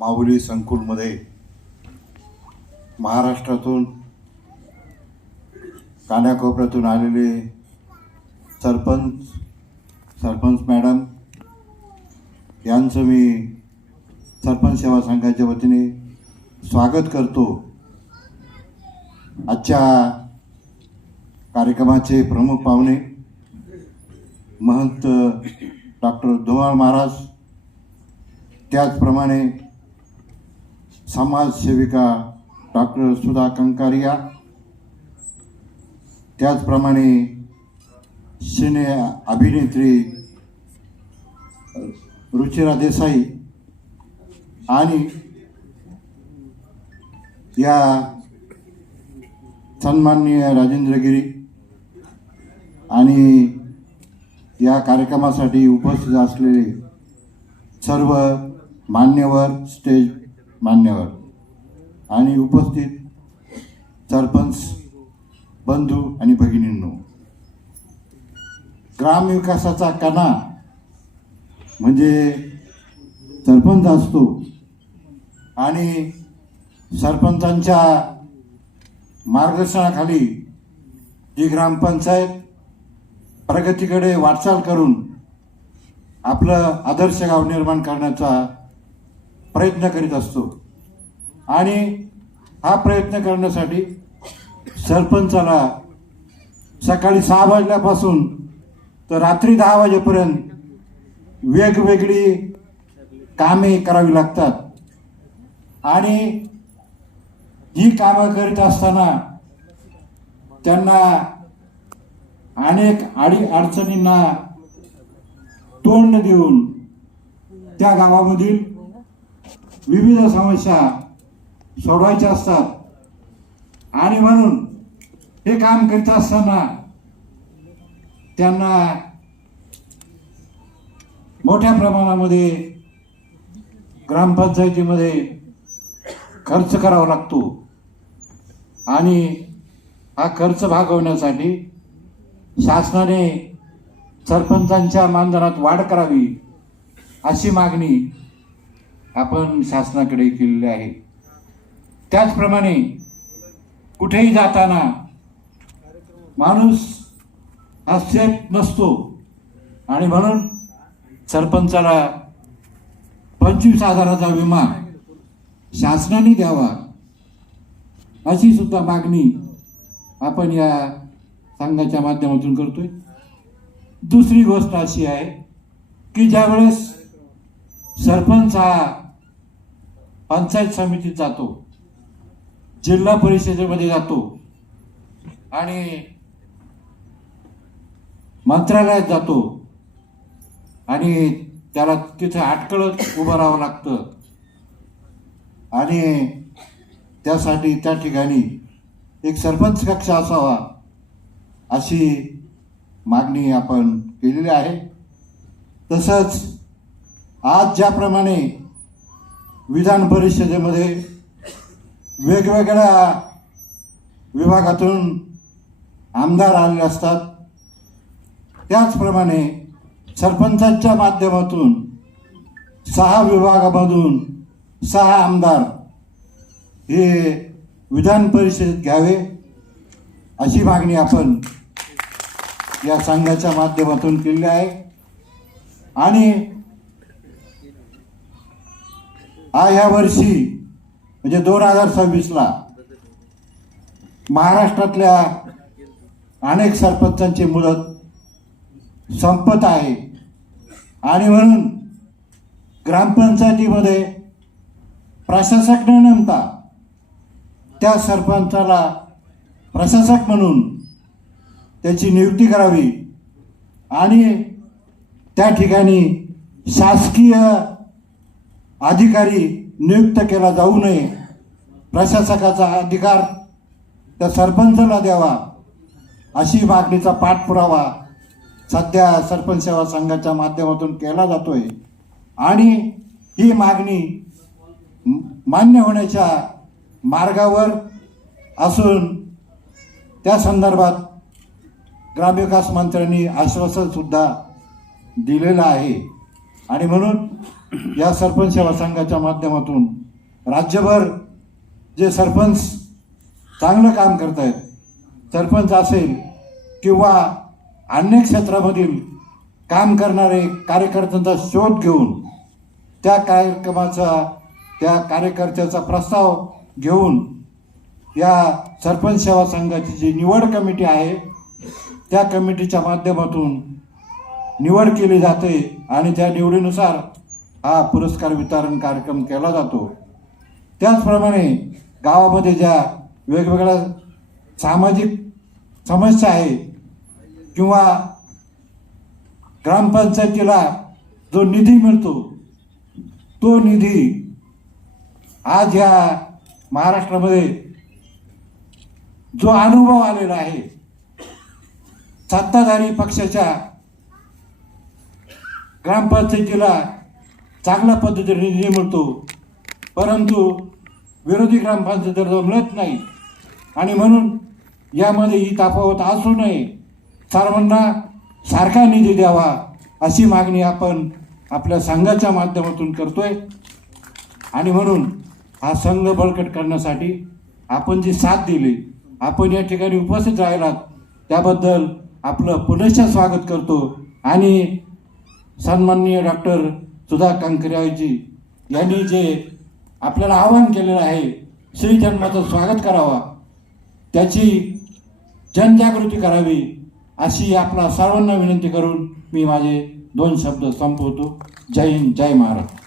माऊली संकुलमध्ये महाराष्ट्रातून कानाकोपऱ्यातून आलेले सरपंच मॅडम यांचं मी सरपंच सेवा संघाच्या वतीने स्वागत करतो। आजच्या कार्यक्रमाचे प्रमुख पाहुणे महंत डॉक्टर धुमाळ महाराज, त्याचप्रमाणे समाजसेविका डॉक्टर सुधा कंकारिया, त्याचप्रमाणे सिने अभिनेत्री रुचिरा देसाई आणि या सन्माननीय राजेंद्र गिरी आणि या कार्यक्रमासाठी उपस्थित असलेले सर्व मान्यवर, स्टेज मान्यवर आणि उपस्थित सरपंच बंधू आणि भगिनींनो, ग्रामविकासाचा कणा म्हणजे सरपंच असतो आणि सरपंचांच्या मार्गदर्शनाखाली जी ग्रामपंचायत प्रगतीकडे वाटचाल करून आपलं आदर्श गाव निर्माण करण्याचा प्रयत्न करीत असतो आणि हा प्रयत्न करण्यासाठी सरपंचाला सकाळी 6 वाजल्यापासून तर रात्री 10 वाजेपर्यंत वेगवेगळी कामे करावी लागतात आणि ही कामं करीत असताना त्यांना अनेक अडचणींना तोंड देऊन त्या गावामधील विविध समस्या सोडवायच्या असतात आणि म्हणून हे काम करीत असताना त्यांना मोठ्या प्रमाणामध्ये ग्रामपंचायतीमध्ये खर्च करावा लागतो आणि हा खर्च भागवण्यासाठी शासनाने सरपंचांच्या मानधनात वाढ करावी अशी मागणी आपण शासनाकडे केलेली आहे। त्याचप्रमाणे कुठेही जाताना माणूस हा सेफ नसतो आणि म्हणून सरपंचाला 25,000चा विमा शासनाने द्यावा अशी सुद्धा मागणी आपण या संघाच्या माध्यमातून करतोय। दुसरी गोष्ट अशी आहे की ज्यावेळेस सरपंच हा पंचायत समितीत जातो, जिल्हा परिषदेमध्ये जातो आणि मंत्रालयात जातो आणि त्याला तिथे अटकळत उभं राहावं लागतं आणि त्यासाठी त्या ठिकाणी एक सरपंच कक्ष असावा अशी मागणी आपण केलेली आहे। तसंच आज ज्याप्रमाणे विधान परिषदेमध्ये वेगवेगळ्या विभागातून आमदार आलेले असतात, त्याचप्रमाणे सरपंचांच्या माध्यमातून 6 विभागामधून 6 आमदार हे विधान परिषदेत घ्यावे अशी मागणी आपण या संघाच्या माध्यमातून केली आहे आणि ह्या वर्षी म्हणजे 2026ला महाराष्ट्रातल्या अनेक सरपंचांची मुदत संपत आहे आणि म्हणून ग्रामपंचायतीमध्ये प्रशासक न नेमता त्या सरपंचाला प्रशासक म्हणून त्याची नियुक्ती करावी आणि त्या ठिकाणी शासकीय अधिकारी नियुक्त केला जाऊ नये, प्रशासकाचा अधिकार त्या सरपंचाला द्यावा अशी मागणीचा पाठपुरावा सध्या सरपंच सेवा संघाच्या माध्यमातून केला जातोय आणि ही मागणी मान्य होण्याच्या मार्गावर असून त्या संदर्भात ग्रामविकास मंत्र्यांनी आश्वासन सुद्धा दिलेलं आहे आणि म्हणून या सरपंच सेवा संघाच्या माध्यमातून राज्यभर जे सरपंच चांगलं काम करत आहेत, सरपंच असेल किंवा अन्य क्षेत्रामधील काम करणारे कार्यकर्त्यांचा शोध घेऊन त्या कार्यकर्त्याचा प्रस्ताव घेऊन या सरपंच सेवा संघाची जी निवड कमिटी आहे त्या कमिटीच्या माध्यमातून निवड केली जाते आणि त्या निवडीनुसार हा पुरस्कार वितरण कार्यक्रम केला जातो. त्याचप्रमाणे गावामध्ये ज्या वेगवेगळ्या सामाजिक समस्या आहे किंवा ग्रामपंचायतीला जो निधी मिळतो तो निधी आज या महाराष्ट्रामध्ये जो अनुभव आलेला आहे, सत्ताधारी पक्षाच्या ग्रामपंचायतीला चांगल्या पद्धतीने निधी मिळतो, परंतु विरोधी ग्रामपंचायतीला मिळत नाही आणि म्हणून यामध्ये ही तफावत असू नये, सर्वांना सारखा निधी द्यावा अशी मागणी आपण आपल्या संघाच्या माध्यमातून करतोय. आणि म्हणून हा संघ बळकट करण्यासाठी आपण जी साथ दिली, आपण या ठिकाणी उपस्थित राहिलात त्याबद्दल आपलं पुनश्च स्वागत करतो आणि सन्माननीय डॉक्टर सुधा कांकरेजी यांनी जे आपल्याला आवाहन केलेलं आहे श्री जन्माचं स्वागत करावा, त्याची जनजागृती करावी अशी आपला सर्वांना विनंती करून मी माझे 2 शब्द संपवतो. जय हिंद, जय महाराष्ट्र.